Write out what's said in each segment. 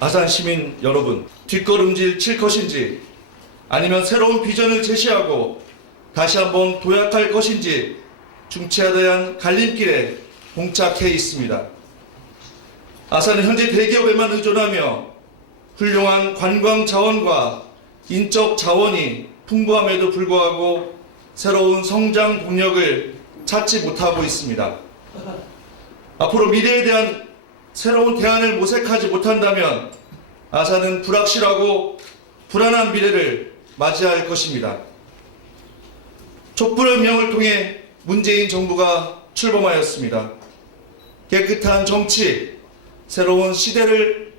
아산 시민 여러분, 뒷걸음질 칠 것인지 아니면 새로운 비전을 제시하고 다시 한번 도약할 것인지 중치에 대한 갈림길에 봉착해 있습니다. 아산은 현재 대기업에만 의존하며 훌륭한 관광 자원과 인적 자원이 풍부함에도 불구하고 새로운 성장 동력을 찾지 못하고 있습니다. 앞으로 미래에 대한 새로운 대안을 모색하지 못한다면 아산은 불확실하고 불안한 미래를 맞이할 것입니다. 촛불혁명을 통해 문재인 정부가 출범하였습니다. 깨끗한 정치, 새로운 시대를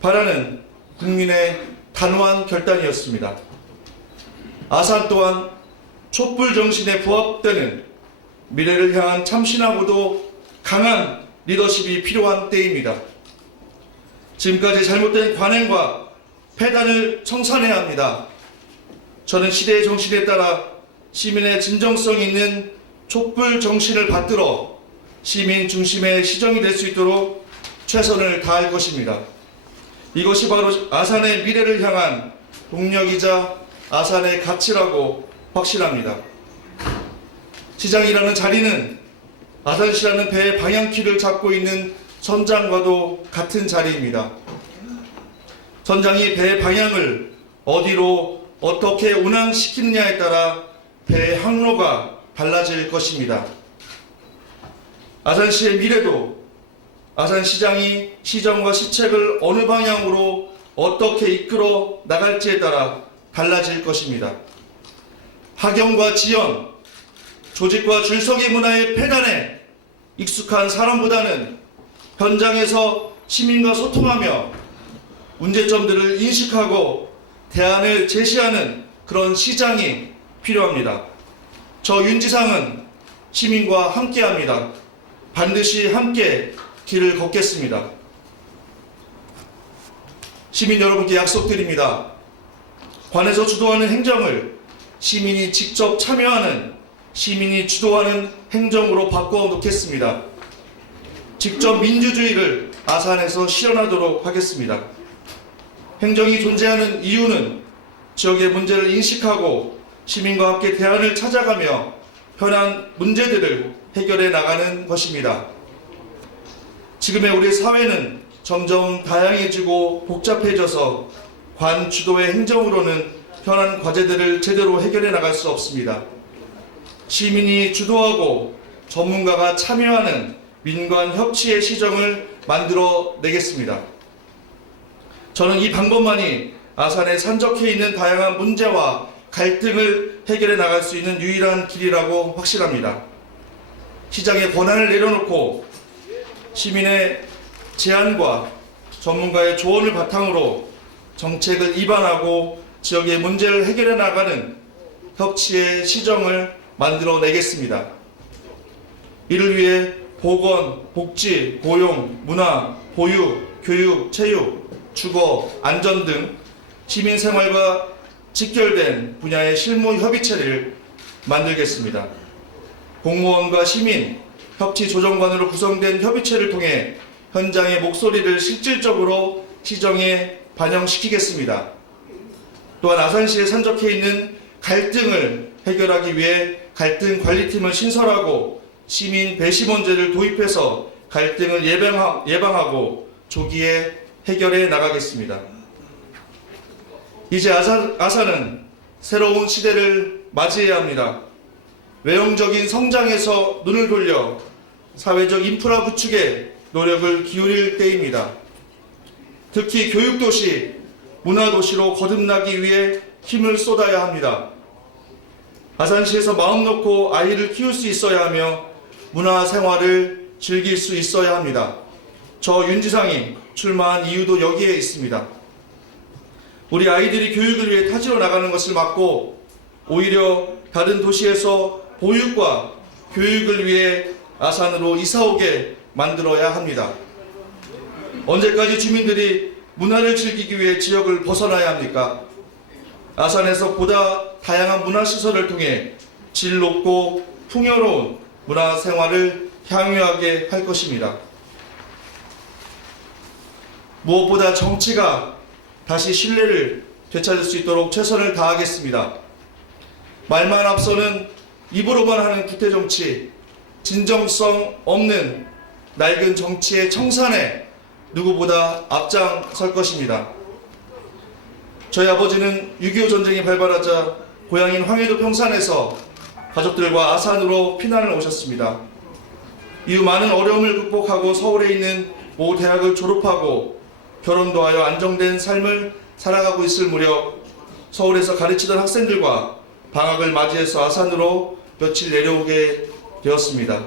바라는 국민의 단호한 결단이었습니다. 아산 또한 촛불 정신에 부합되는 미래를 향한 참신하고도 강한 리더십이 필요한 때입니다. 지금까지 잘못된 관행과 폐단을 청산해야 합니다. 저는 시대의 정신에 따라 시민의 진정성 있는 촛불 정신을 받들어 시민 중심의 시정이 될 수 있도록 최선을 다할 것입니다. 이것이 바로 아산의 미래를 향한 동력이자 아산의 가치라고 확신합니다. 시장이라는 자리는 아산시라는 배의 방향키를 잡고 있는 선장과도 같은 자리입니다. 선장이 배의 방향을 어디로 어떻게 운항시키느냐에 따라 배의 항로가 달라질 것입니다. 아산시의 미래도 아산시장이 시정과 시책을 어느 방향으로 어떻게 이끌어 나갈지에 따라 달라질 것입니다. 학연과 지연, 조직과 줄서기 문화의 폐단에 익숙한 사람보다는 현장에서 시민과 소통하며 문제점들을 인식하고 대안을 제시하는 그런 시장이 필요합니다. 저 윤지상은 시민과 함께합니다. 반드시 함께 길을 걷겠습니다. 시민 여러분께 약속드립니다. 관에서 주도하는 행정을 시민이 직접 참여하는 시민이 주도하는 행정으로 바꿔 놓겠습니다. 직접 민주주의를 아산에서 실현하도록 하겠습니다. 행정이 존재하는 이유는 지역의 문제를 인식하고 시민과 함께 대안을 찾아가며 현안 문제들을 해결해 나가는 것입니다. 지금의 우리 사회는 점점 다양해지고 복잡해져서 관 주도의 행정으로는 현안 과제들을 제대로 해결해 나갈 수 없습니다. 시민이 주도하고 전문가가 참여하는 민관 협치의 시정을 만들어 내겠습니다. 저는 이 방법만이 아산에 산적해 있는 다양한 문제와 갈등을 해결해 나갈 수 있는 유일한 길이라고 확신합니다. 시장의 권한을 내려놓고 시민의 제안과 전문가의 조언을 바탕으로 정책을 입안하고 지역의 문제를 해결해 나가는 협치의 시정을 만들어내겠습니다. 이를 위해 보건, 복지, 고용, 문화, 보육, 교육, 체육, 주거, 안전 등 시민생활과 직결된 분야의 실무 협의체를 만들겠습니다. 공무원과 시민, 협치조정관으로 구성된 협의체를 통해 현장의 목소리를 실질적으로 시정에 반영시키겠습니다. 또한 아산시에 산적해 있는 갈등을 해결하기 위해 갈등관리팀을 신설하고 시민 배시 문제를 도입해서 갈등을 예방하고 조기에 해결해 나가겠습니다. 이제 아산은 새로운 시대를 맞이해야 합니다. 외형적인 성장에서 눈을 돌려 사회적 인프라 구축에 노력을 기울일 때입니다. 특히 교육도시, 문화도시로 거듭나기 위해 힘을 쏟아야 합니다. 아산시에서 마음 놓고 아이를 키울 수 있어야 하며 문화생활을 즐길 수 있어야 합니다. 저 윤지상이 출마한 이유도 여기에 있습니다. 우리 아이들이 교육을 위해 타지로 나가는 것을 막고 오히려 다른 도시에서 보육과 교육을 위해 아산으로 이사오게 만들어야 합니다. 언제까지 주민들이 문화를 즐기기 위해 지역을 벗어나야 합니까? 아산에서 보다 다양한 문화시설을 통해 질 높고 풍요로운 문화생활을 향유하게 할 것입니다. 무엇보다 정치가 다시 신뢰를 되찾을 수 있도록 최선을 다하겠습니다. 말만 앞서는 입으로만 하는 구태정치, 진정성 없는 낡은 정치의 청산에 누구보다 앞장설 것입니다. 저희 아버지는 6.25 전쟁이 발발하자 고향인 황해도 평산에서 가족들과 아산으로 피난을 오셨습니다. 이후 많은 어려움을 극복하고 서울에 있는 모 대학을 졸업하고 결혼도 하여 안정된 삶을 살아가고 있을 무렵 서울에서 가르치던 학생들과 방학을 맞이해서 아산으로 며칠 내려오게 되었습니다.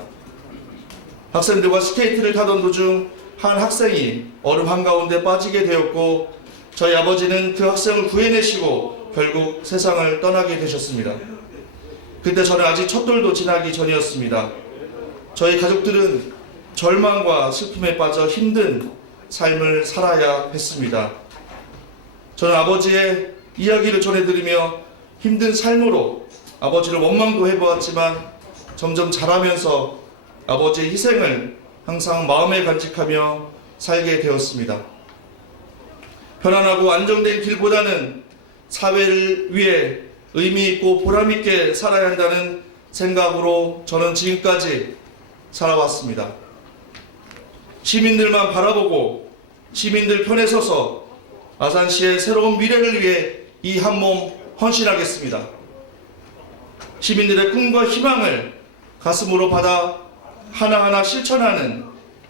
학생들과 스케이트를 타던 도중 한 학생이 얼음 한가운데 빠지게 되었고 저희 아버지는 그 학생을 구해내시고 결국 세상을 떠나게 되셨습니다. 그때 저는 아직 첫 돌도 지나기 전이었습니다. 저희 가족들은 절망과 슬픔에 빠져 힘든 삶을 살아야 했습니다. 저는 아버지의 이야기를 전해드리며 힘든 삶으로 아버지를 원망도 해보았지만 점점 자라면서 아버지의 희생을 항상 마음에 간직하며 살게 되었습니다. 편안하고 안정된 길보다는 사회를 위해 의미 있고 보람 있게 살아야 한다는 생각으로 저는 지금까지 살아왔습니다. 시민들만 바라보고 시민들 편에 서서 아산시의 새로운 미래를 위해 이 한 몸 헌신하겠습니다. 시민들의 꿈과 희망을 가슴으로 받아 하나하나 실천하는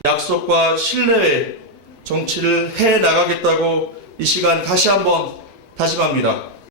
약속과 신뢰의 정치를 해 나가겠다고 이 시간 다시 한번 다짐합니다.